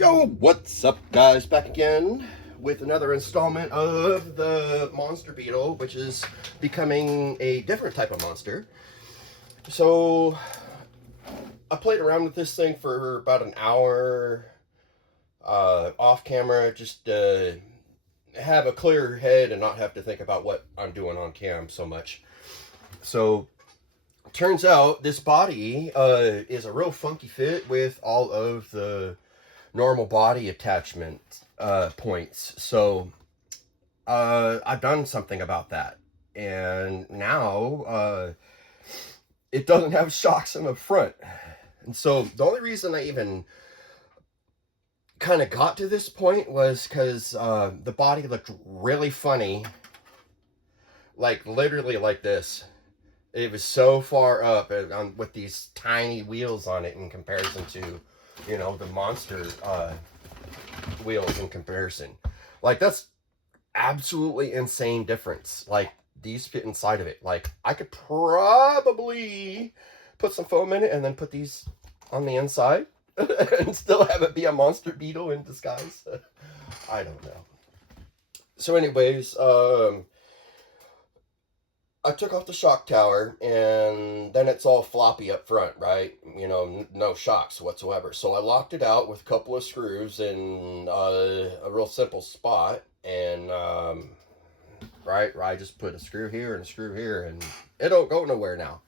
Yo, what's up guys? Back again with another installment of the Monster Beetle, which is becoming a different type of monster. So I played around with this thing for about an hour off camera, just to have a clearer head and not have to think about what I'm doing on cam so much. So turns out this body is a real funky fit with all of the normal body attachment points. So I've done something about that, and now it doesn't have shocks in the front. And so the only reason I even kind of got to this point was because the body looked really funny, like literally like this. It was so far up and with these tiny wheels on it in comparison to, you know, the monster wheels in comparison. Like, that's absolutely insane difference. Like, these fit inside of it. Like, I could probably put some foam in it and then put these on the inside and still have it be a monster beetle in disguise. I don't know. So anyways, I took off the shock tower, and then it's all floppy up front, right? You know, no shocks whatsoever. So I locked it out with a couple of screws in a real simple spot, and right, I just put a screw here and a screw here, and it don't go nowhere now.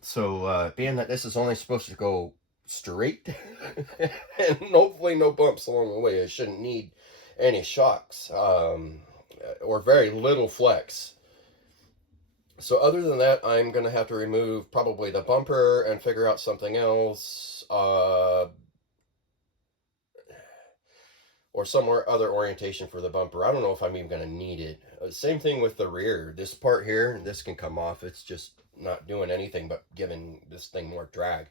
So being that this is only supposed to go straight, and hopefully no bumps along the way, it shouldn't need any shocks, or very little flex. So other than that, I'm going to have to remove probably the bumper and figure out something else, or some other orientation for the bumper. I don't know if I'm even going to need it. Same thing with the rear. This part here, this can come off. It's just not doing anything but giving this thing more drag.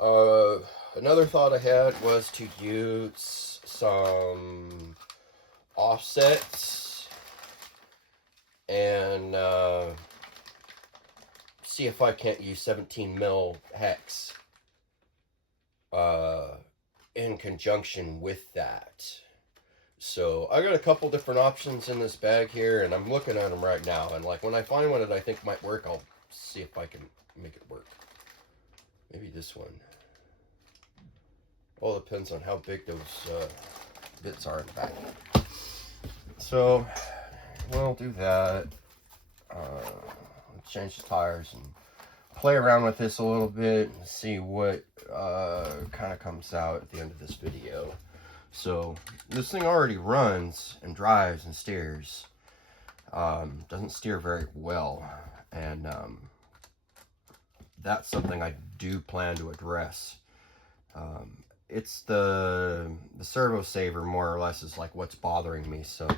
Another thought I had was to use some offsets and see if I can't use 17 mil hex in conjunction with that. So I got a couple different options in this bag here, and I'm looking at them right now, and like when I find one that I think might work, I'll see if I can make it work. Maybe this one. All depends on how big those bits are in the back. So we'll do that. Change the tires and play around with this a little bit and see what kind of comes out at the end of this video. So this thing already runs and drives and steers. Doesn't steer very well, and that's something I do plan to address. It's the servo saver, more or less, is like what's bothering me. So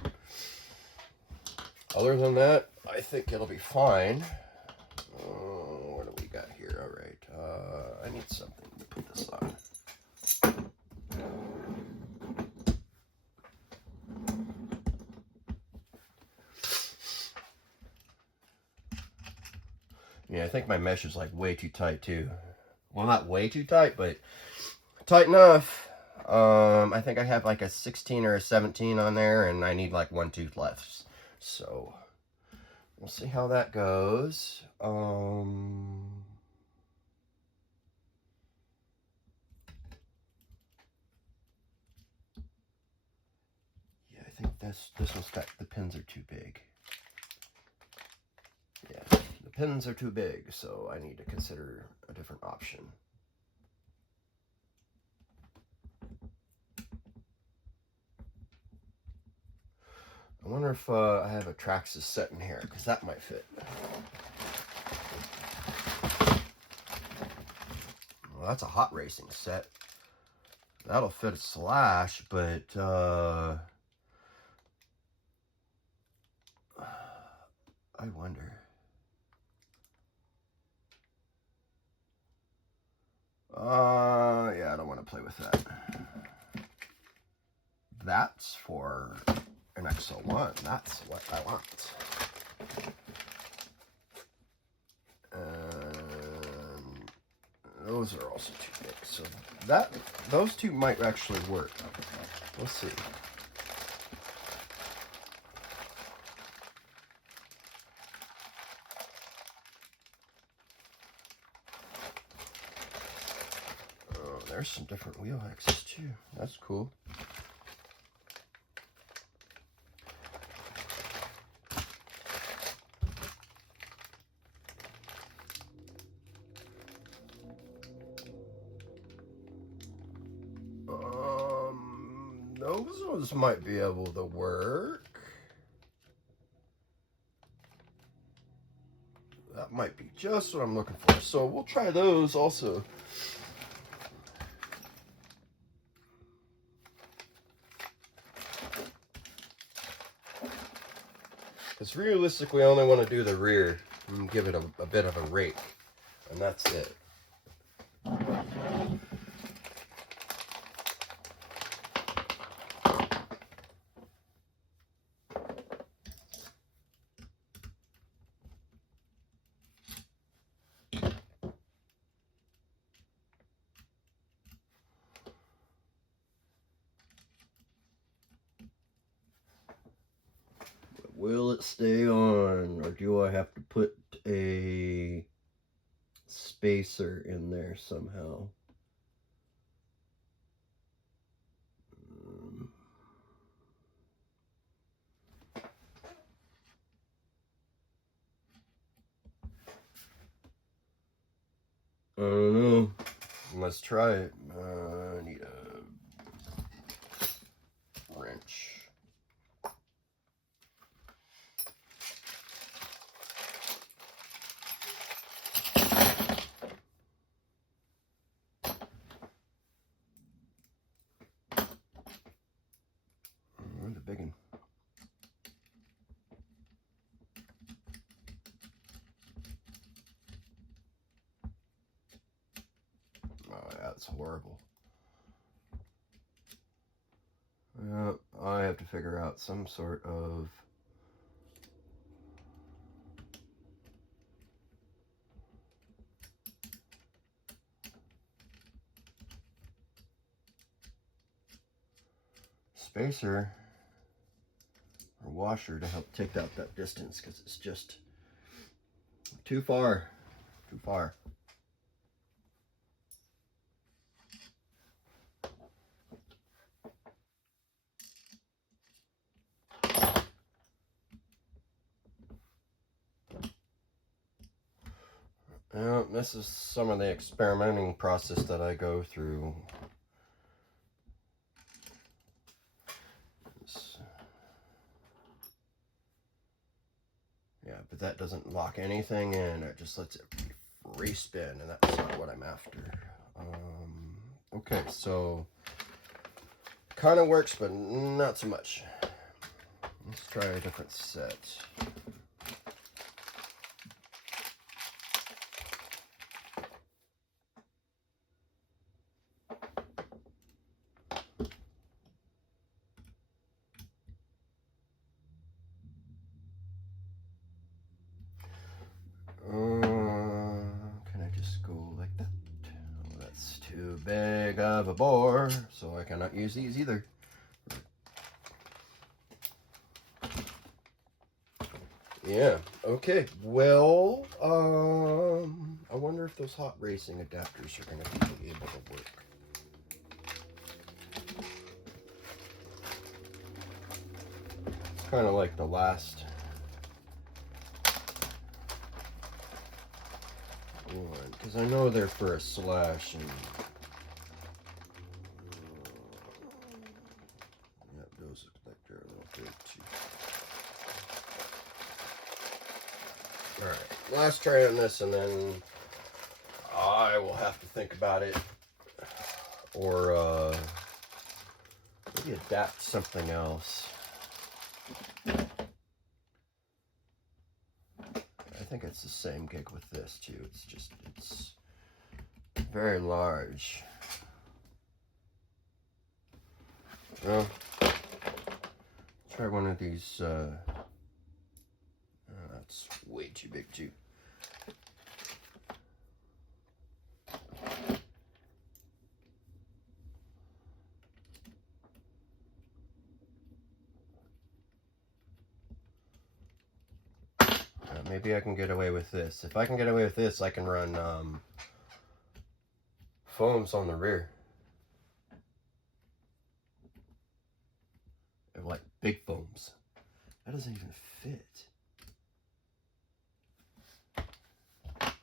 other than that, I think it'll be fine. What do we got here? All right. I need something to put this on. Yeah, I think my mesh is like way too tight too. Well, not way too tight, but tight enough. I think I have like a 16 or a 17 on there, and I need like 1 tooth left. So we'll see how that goes. Yeah, I think this one's got, the pins are too big. Yeah, the pins are too big, so I need to consider a different option. I wonder if I have a Traxxas set in here, because that might fit. Well, that's a hot racing set. That'll fit a Slash, but I wonder. Yeah, I don't want to play with that. That's for an XL1. That's what I want. And those are also too big. So those two might actually work. We'll see. Oh, there's some different wheel axes too. That's cool. Those might be able to work. That might be just what I'm looking for. So we'll try those also. Because realistically, I only want to do the rear and give it a bit of a rake. And that's it. Will it stay on, or do I have to put a spacer in there somehow? I don't know. Let's try it. I need a wrench. Where's the big one? Oh, that's horrible. I have to figure out some sort of spacer or washer to help take out that distance, because it's just too far. Too far. This is some of the experimenting process that I go through. Yeah, but that doesn't lock anything in. It just lets it free spin, and that's not what I'm after. Okay, so kind of works, but not so much. Let's try a different set. Can I just go like that? Oh, that's too big of a bore, so I cannot use these either. Yeah, okay. Well, I wonder if those hot racing adapters are going to be able to work. It's kind of like the last one, because I know they're for a slash, and yeah, those look like they're a little big too. Alright, last try on this, and then I will have to think about it, or maybe adapt something else. I think it's the same gig with this too. It's very large. Well, try one of these. That's way too big too. maybe I can get away with this. If I can get away with this, I can run foams on the rear. Like big foams. That doesn't even fit. But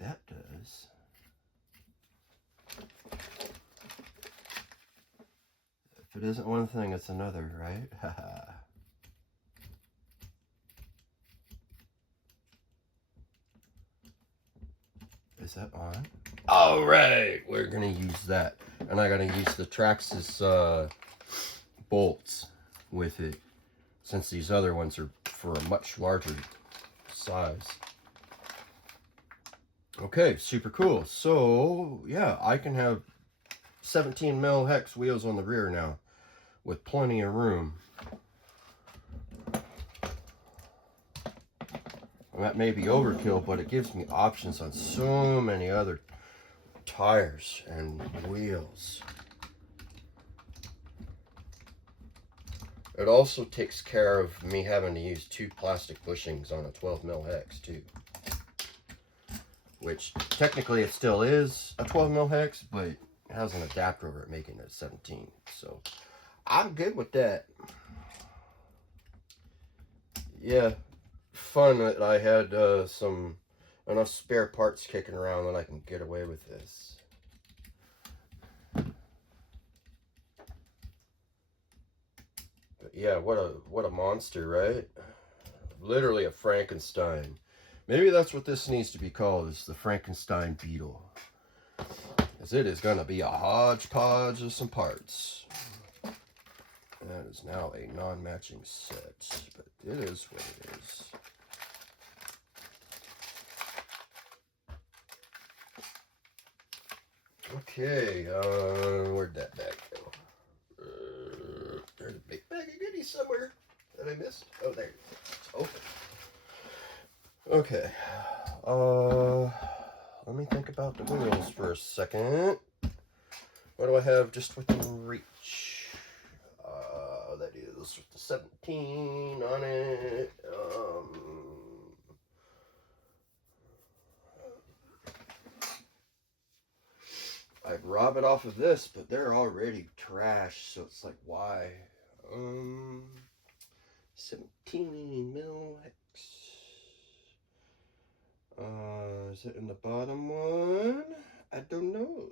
that does. If it isn't one thing, it's another, right? Haha. Is that on? All right, we're gonna use that, and I gotta use the Traxxas bolts with it, since these other ones are for a much larger size. Okay, super cool. So yeah, I can have 17 mil hex wheels on the rear now, with plenty of room. And that may be overkill, but it gives me options on so many other tires and wheels. It also takes care of me having to use 2 plastic bushings on a 12 mil hex too. Which technically it still is a 12 mil hex, but it has an adapter over it making it 17. So I'm good with that. Yeah, fun that I had enough spare parts kicking around that I can get away with this. But yeah, what a monster, right? Literally a Frankenstein. Maybe that's what this needs to be called, is the Frankenstein Beetle. As it is gonna be a hodgepodge of some parts. That is now a non-matching set, but it is what it is. Okay, where'd that bag go? There's a big bag of goodies somewhere that I missed. Oh, there. It's open. Okay. Let me think about the wheels for a second. What do I have just within reach? That is with the 17 on it. I'd rob it off of this, but they're already trashed, so it's like, why? 17 mil hex. Is it in the bottom one? I don't know.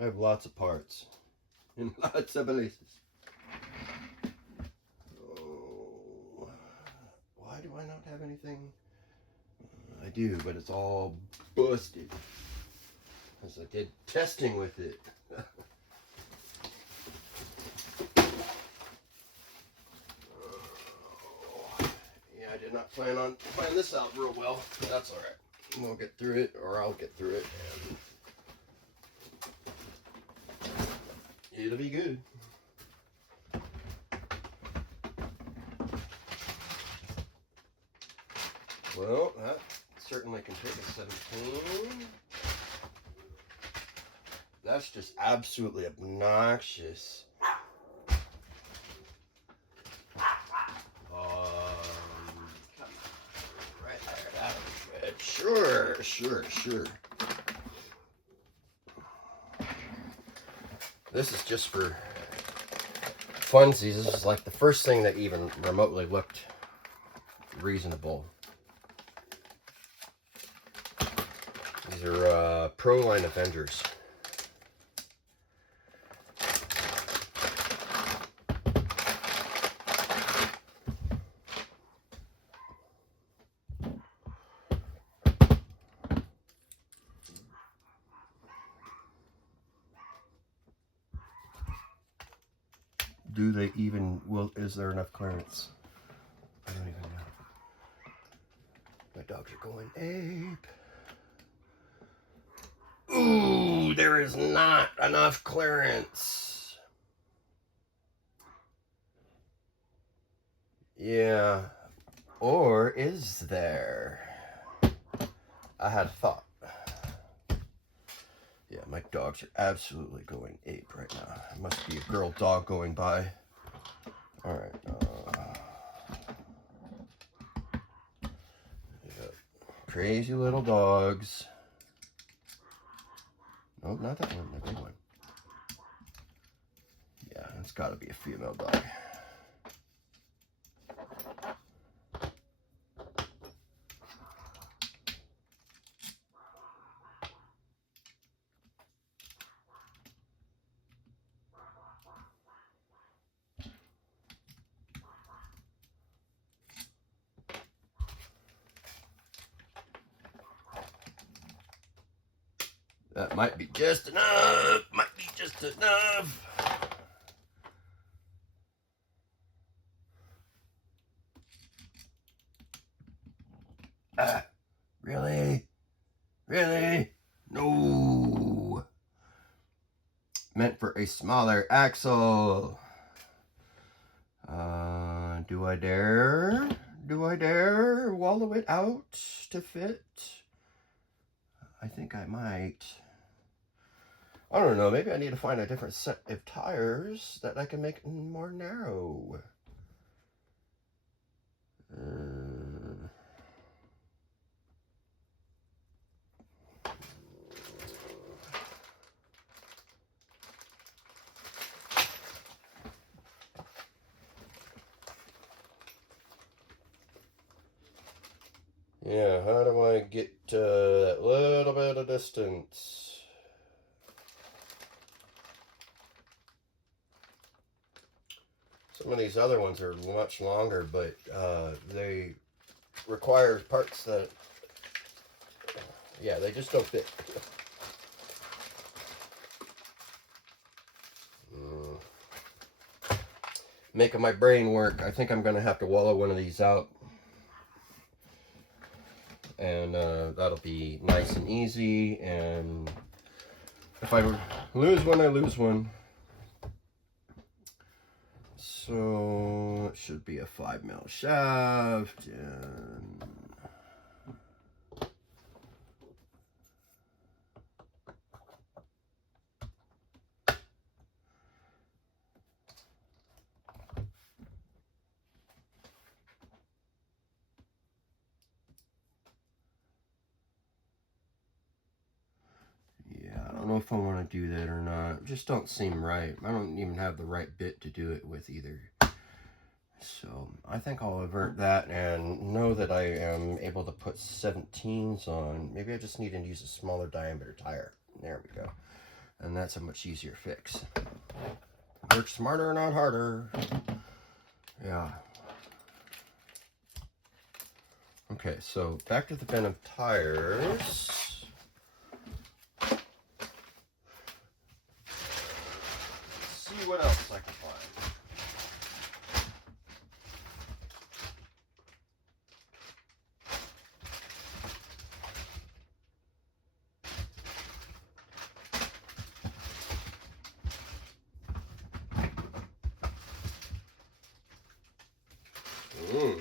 I have lots of parts in lots of places. Oh, why do I not have anything? I do, but it's all busted. Because I did testing with it. Yeah, I did not plan on playing this out real well, but that's alright. We'll get through it, or I'll get through it, and it'll be good. Well, that certainly can take a 17. That's just absolutely obnoxious. Come on. Right there, that was good. Sure. This is just for funsies. This is like the first thing that even remotely looked reasonable. These are Pro Line Avengers. Do they even, is there enough clearance? I don't even know. My dogs are going ape. Ooh, there is not enough clearance. Yeah. Or is there? I had a thought. Yeah, my dogs are absolutely going ape right now. It must be a girl dog going by. All right. Crazy little dogs. Nope, not that one. The big one. Yeah, it's got to be a female dog. That might be just enough. Might be just enough. Ah, really? Really? No. Meant for a smaller axle. Do I dare? Do I dare wallow it out to fit? I think I might. I don't know, maybe I need to find a different set of tires that I can make more narrow. Yeah, how do I get that little bit of distance? Some of these other ones are much longer, but they require parts that, yeah, they just don't fit. Making my brain work. I think I'm going to have to wallow one of these out. And that'll be nice and easy. And if I lose one, I lose one. So it should be a 5mm shaft. And I don't know if I want to do that or not. It just don't seem right. I don't even have the right bit to do it with either. So I think I'll avert that and know that I am able to put 17s on. Maybe I just need to use a smaller diameter tire. There we go. And that's a much easier fix. Work smarter, not harder. Yeah. Okay, so back to the bin of tires. See what else I can find.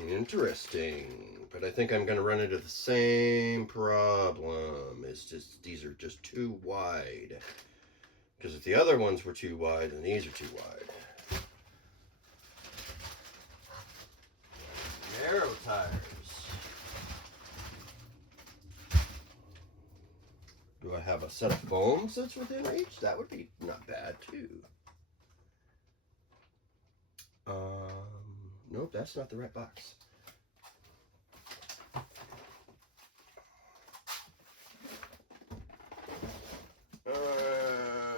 Interesting. But I think I'm going to run into the same problem. It's just, these are just too wide. Because if the other ones were too wide, then these are too wide. Narrow tires. Do I have a set of foams that's within reach? That would be not bad too. Nope, that's not the right box.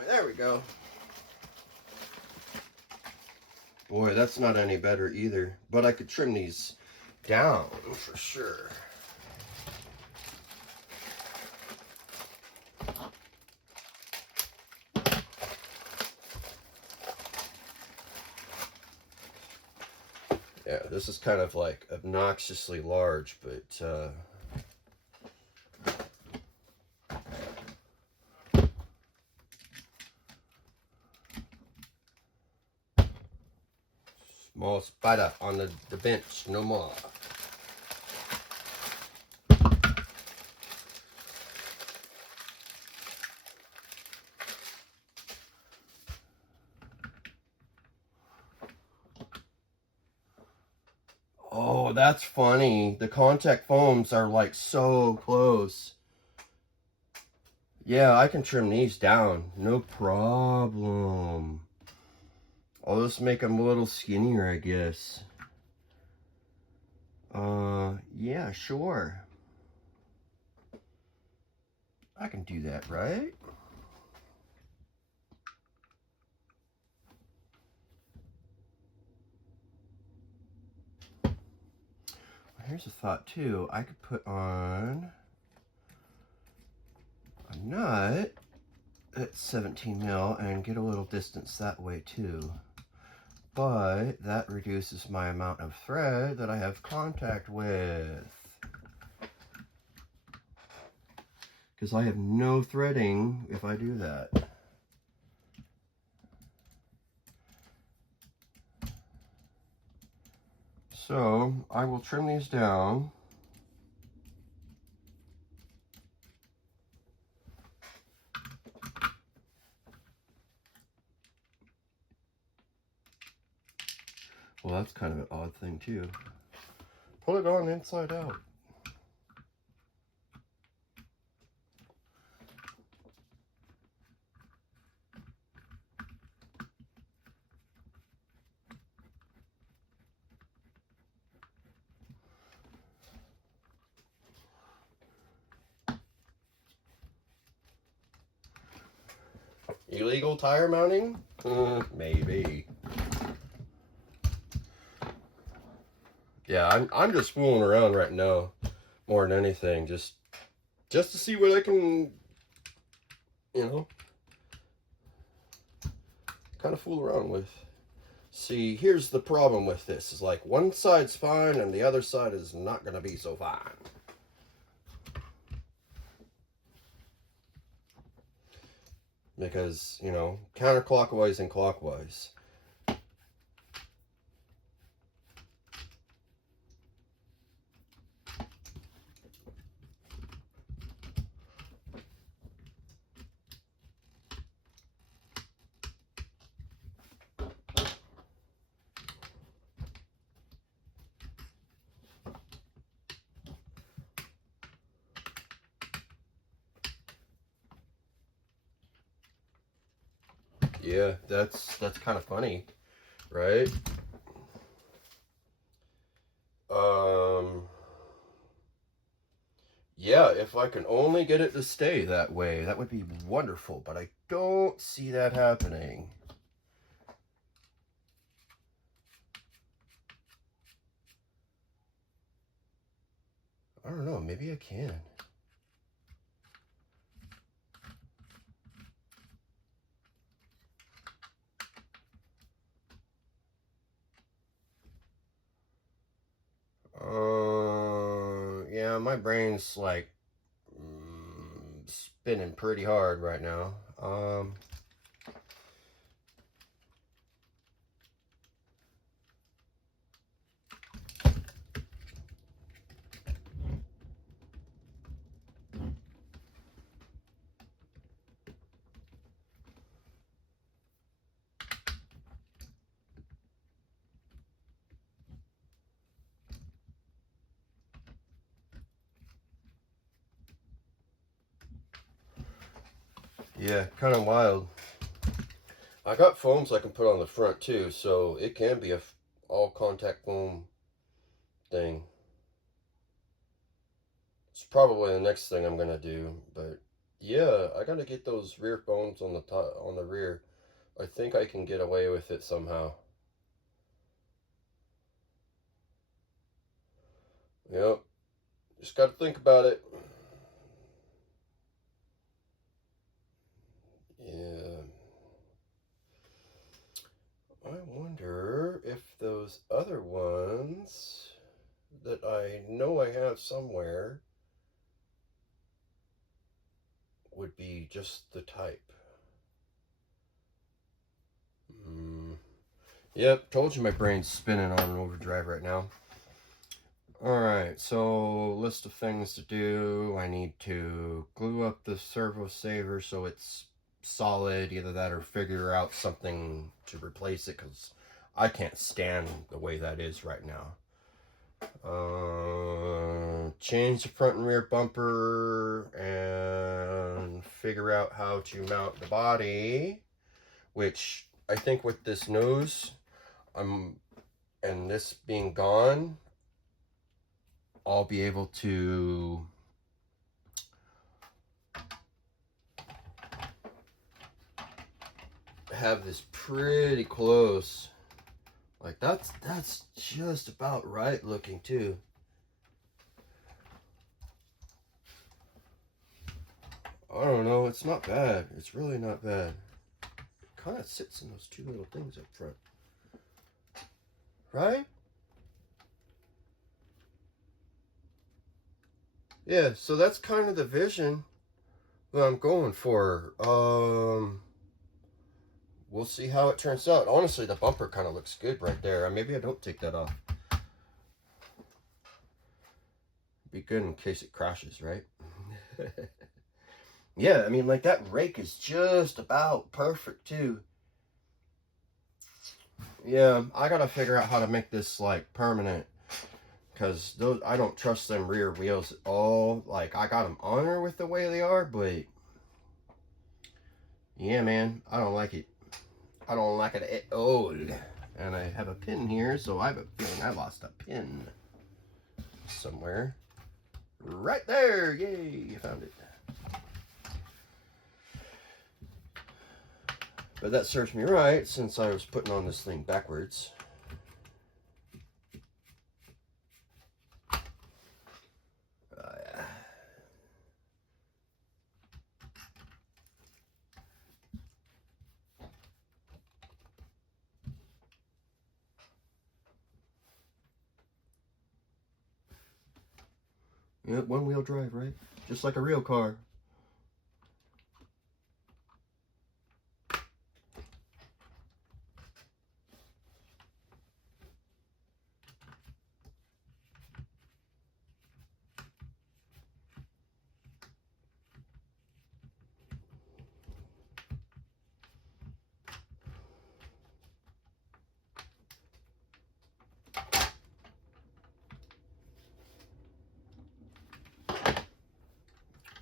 There we go. Boy, that's not any better either. But I could trim these down for sure. Yeah, this is kind of like obnoxiously large, but small spider on the bench, no more. Oh, that's funny. The contact foams are like so close. Yeah, I can trim these down. No problem. I'll just make them a little skinnier, I guess. Yeah, sure. I can do that, right? Here's a thought too. I could put on a nut at 17 mil and get a little distance that way too. But that reduces my amount of thread that I have contact with. Because I have no threading if I do that. So I will trim these down. Well, that's kind of an odd thing too. Put it on inside out. Illegal tire mounting? Maybe. Yeah, I'm just fooling around right now, more than anything, just to see what I can, you know, kind of fool around with. See, here's the problem with this: is like one side's fine and the other side is not going to be so fine. Because, you know, counterclockwise and clockwise. Yeah, that's kind of funny, right? Yeah, if I can only get it to stay that way, that would be wonderful, but I don't see that happening. I don't know, maybe I can. Yeah, my brain's like spinning pretty hard right now. Yeah, kind of wild. I got foams I can put on the front too, so it can be a all contact foam thing. It's probably the next thing I'm gonna do, but yeah, I gotta get those rear foams on the top, on the rear. I think I can get away with it somehow. Yep, just gotta think about it. Yeah. I wonder if those other ones that I know I have somewhere would be just the type. Yep, told you my brain's spinning on overdrive right now. Alright, so list of things to do. I need to glue up the servo saver so it's solid, either that or figure out something to replace it, because I can't stand the way that is right now. Change the front and rear bumper and figure out how to mount the body, which I think with this nose and this being gone, I'll be able to have this pretty close. Like that's just about right looking too. I don't know, it's not bad. It's really not bad. It kind of sits in those two little things up front. Right? Yeah, so that's kind of the vision that I'm going for. We'll see how it turns out. Honestly, the bumper kind of looks good right there. Maybe I don't take that off. Be good in case it crashes, right? Yeah, I mean, like that rake is just about perfect too. Yeah, I gotta figure out how to make this like permanent, because those, I don't trust them rear wheels at all. Like, I got them on her with the way they are, but yeah, man, I don't like it. I don't like it at all. And I have a pin here, so I have a feeling I lost a pin somewhere. Right there! Yay, you found it. But that serves me right, since I was putting on this thing backwards. Yeah, one-wheel drive, right? Just like a real car.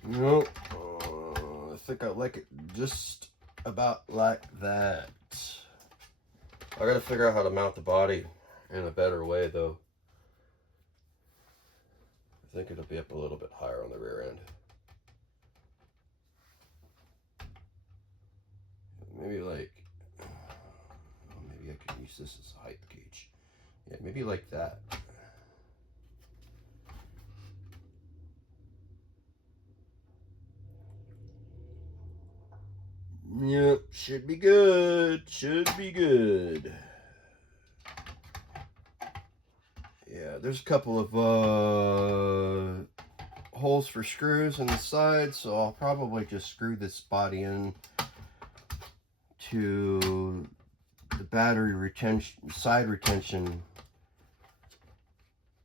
Nope. I think I like it just about like that. I gotta figure out how to mount the body in a better way, though. I think it'll be up a little bit higher on the rear end. Maybe like, maybe I can use this as a height gauge. Yeah, maybe like that. Yep, should be good. Should be good. Yeah, there's a couple of holes for screws in the side, so I'll probably just screw this body in to the battery retention, side retention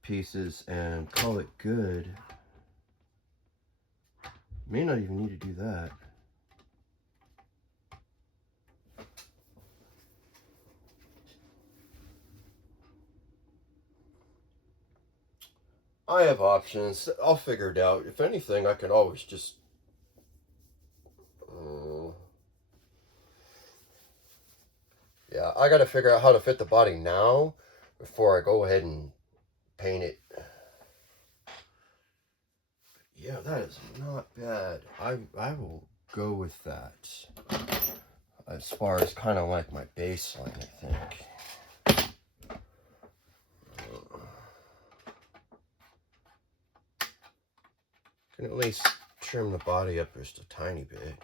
pieces and call it good. May not even need to do that. I have options. I'll figure it out. If anything, I can always just yeah, I gotta figure out how to fit the body now before I go ahead and paint it. Yeah, that is not bad. I will go with that as far as kind of like my baseline, I think. Can at least trim the body up just a tiny bit.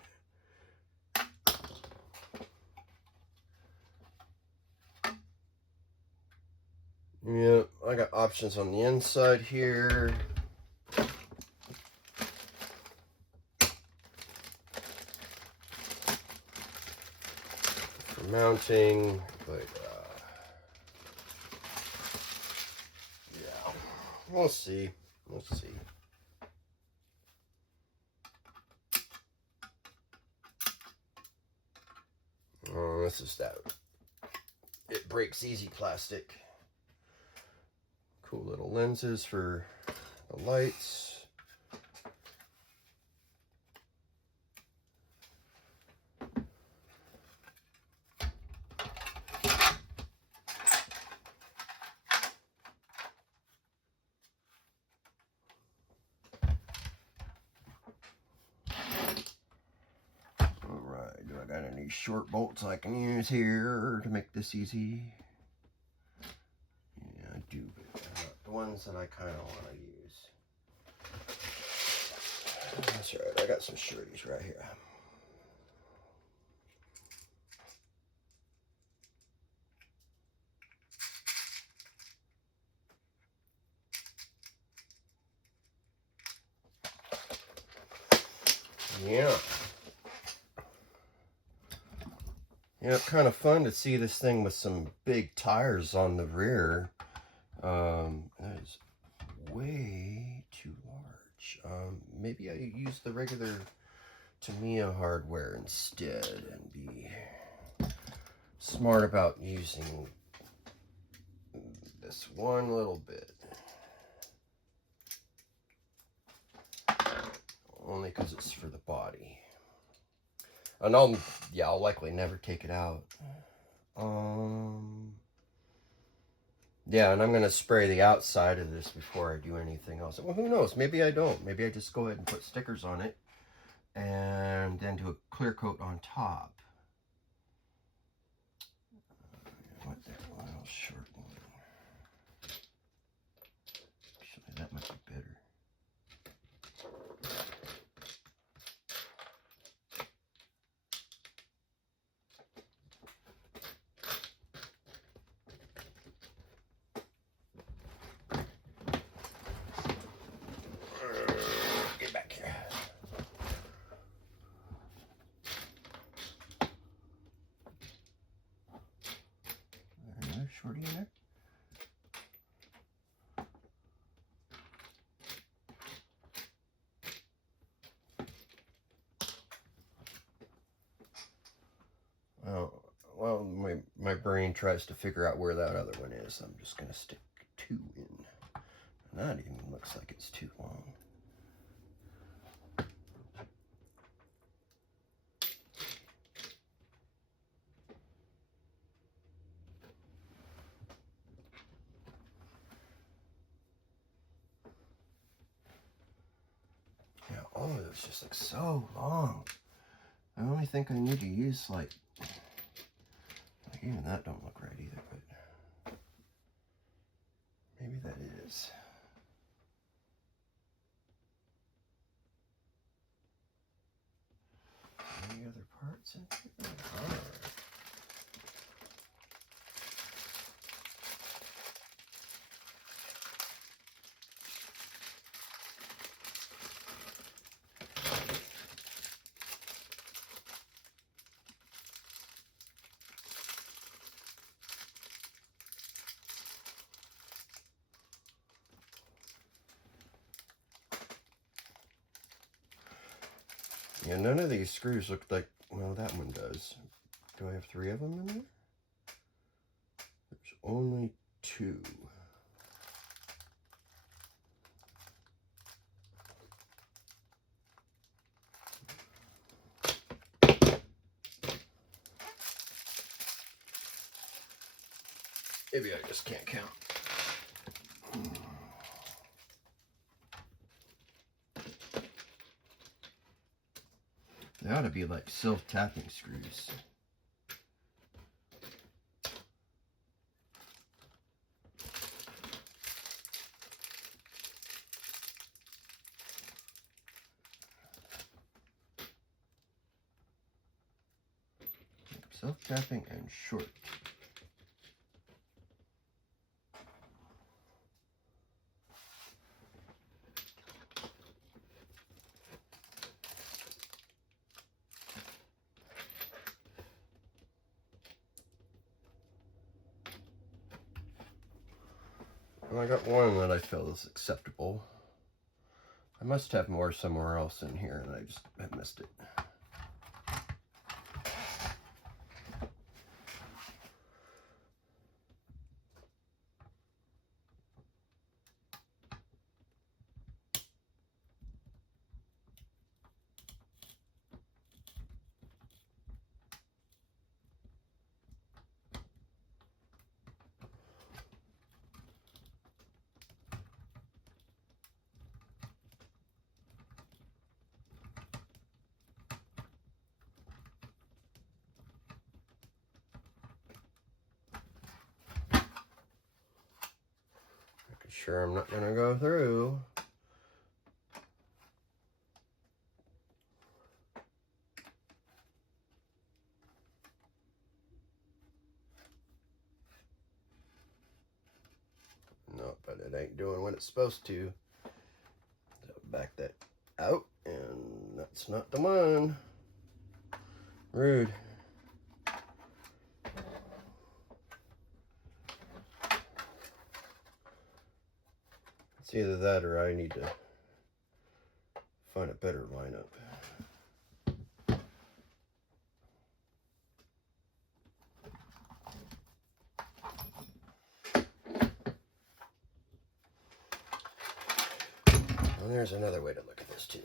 Yep, I got options on the inside here. For mounting, but yeah, we'll see. We'll see. Oh, this is that. It breaks easy plastic. Cool little lenses for the lights. Alright, do I got any short bolts I can use here to make this easy? Yeah, I do, but not the ones that I kind of want to use. That's right, I got some shorties right here. Yeah. Yeah, kind of fun to see this thing with some big tires on the rear. That is way too large. Maybe I use the regular Tamiya hardware instead and be smart about using this one little bit. Only because it's for the body. And I'll likely never take it out. Yeah, and I'm going to spray the outside of this before I do anything else. Well, who knows? Maybe I don't. Maybe I just go ahead and put stickers on it and then do a clear coat on top. What the little short one? Actually, that might be better. Get back here. Another shorty in there. Oh, well, my brain tries to figure out where that other one is. I'm just going to stick 2 in. And that even looks like it's too long. Yeah, all of those just look so long. I only think I need to use like even that don't look right either, but maybe that is. Any other parts in here? All right. Yeah, none of these screws look like, well, that one does. Do I have 3 of them in there? There's only 2. Maybe I just can't count. They ought to be like self-tapping screws. Self-tapping and short. Well, I got one that I feel is acceptable. I must have more somewhere else in here and I just have missed it. sure I'm not going to go through. No, but it ain't doing what it's supposed to. So back that out, and that's not the one. Rude. It's either that or I need to find a better lineup. Well, there's another way to look at this too.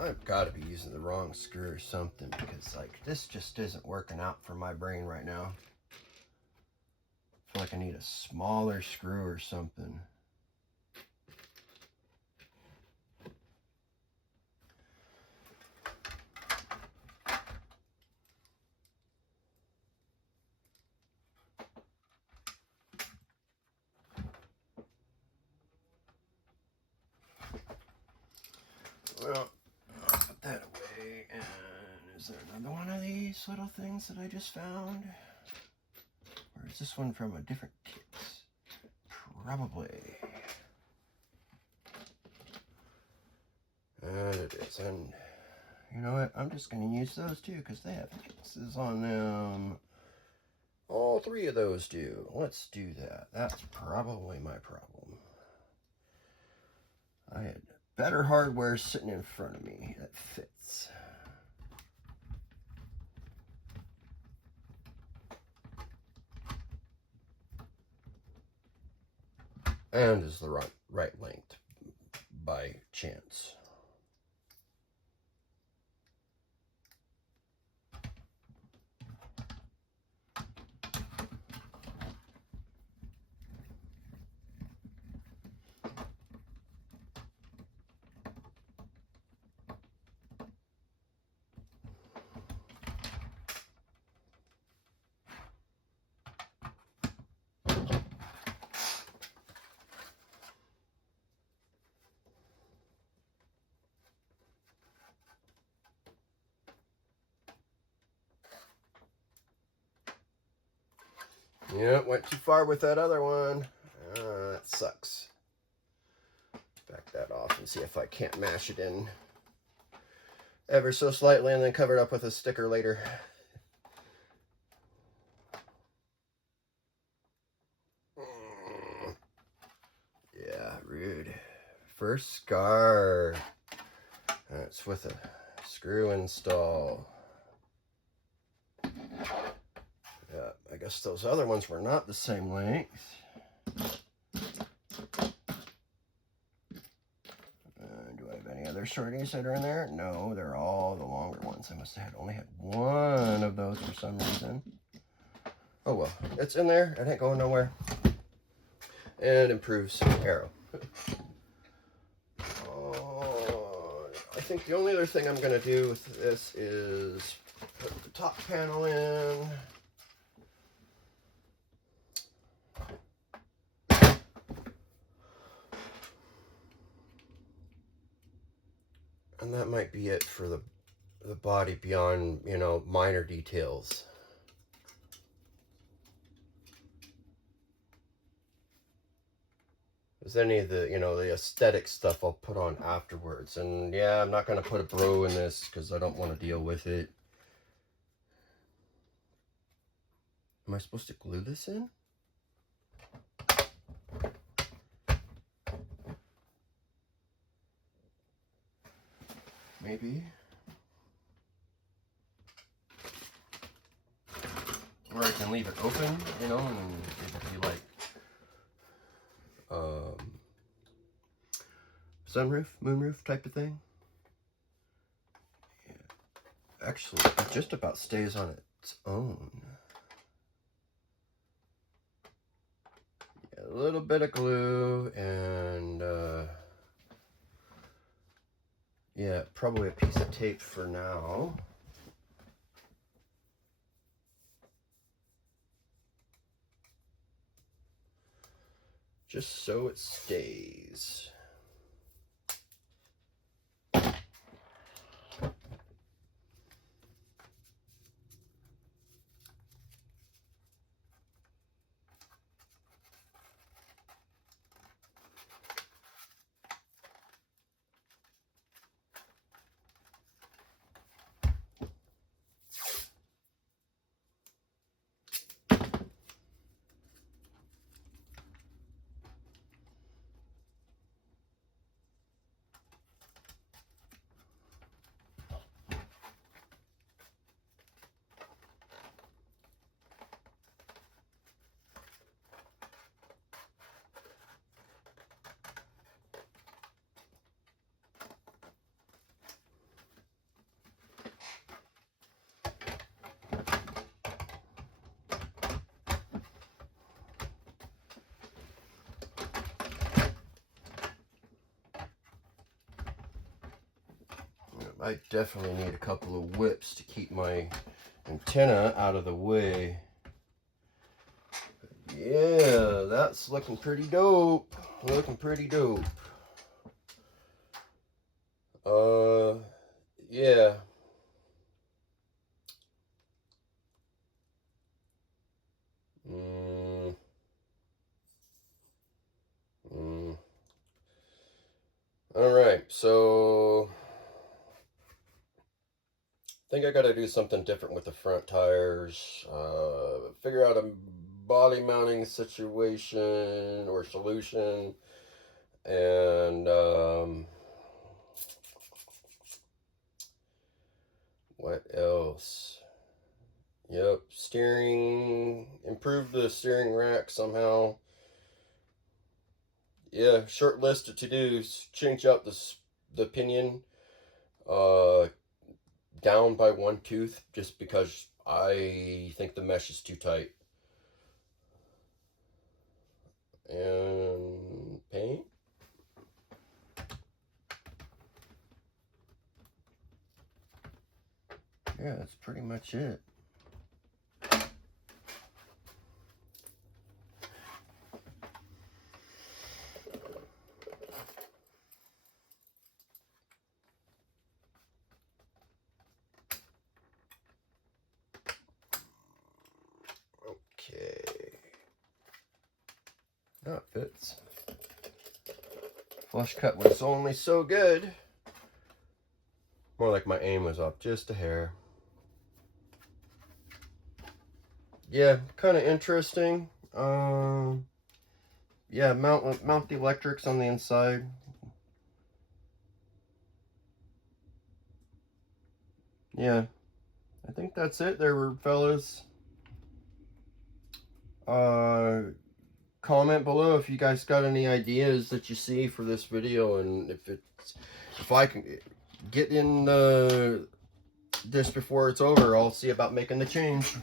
I've got to be using the wrong screw or something, because like this just isn't working out for my brain right now. I feel like I need a smaller screw or something. Well, I'll put that away. And is there another one of these little things that I just found? Or is this one from a different kit? Probably. And it is. And you know what? I'm just going to use those too, because they have X's on them. All three of those do. Let's do that. That's probably my problem. I had better hardware sitting in front of me that fits. And is the right length by chance. Yeah, went too far with that other one. That sucks. Back that off and see if I can't mash it in ever so slightly and then cover it up with a sticker later. Yeah, rude. First scar. That's with a screw install. Yeah, I guess those other ones were not the same length. Do I have any other shorties that are in there? No, they're all the longer ones. I must have only had one of those for some reason. Oh well, it's in there. It ain't going nowhere. And improves arrow. I think the only other thing I'm going to do with this is put the top panel in. And that might be it for the body beyond, you know, minor details. There's any of the, you know, the aesthetic stuff I'll put on afterwards. And yeah, I'm not going to put a bro in this because I don't want to deal with it. Am I supposed to glue this in? Maybe. leave it open, you know, and it'd be like sunroof, moonroof type of thing. Yeah. Actually, it just about stays on its own. Yeah, a little bit of glue and yeah, probably a piece of tape for now. Just so it stays. I definitely need a couple of whips to keep my antenna out of the way. Yeah, that's looking pretty dope. Looking pretty dope. Yeah. All right, so I think I got to do something different with the front tires. Figure out a body mounting situation or solution, and what else? Yep, steering. Improve the steering rack somehow. Yeah, short list of to-dos. Change out the pinion down by one tooth just because I think the mesh is too tight. And paint. Yeah, that's pretty much it. Okay. That fits. Flush cut was only so good. More like my aim was up just a hair. Yeah, kind of interesting. Yeah, mount the electrics on the inside. Yeah, I think that's it there, fellas. Comment below if you guys got any ideas that you see for this video, and if I can get in this before it's over, I'll see about making the change,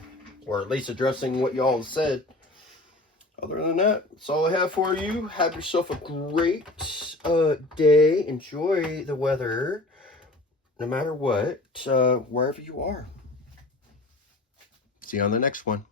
or at least addressing what y'all said. Other than that, that's all I have for you. Have yourself a great day. Enjoy the weather, no matter what, wherever you are. See you on the next one.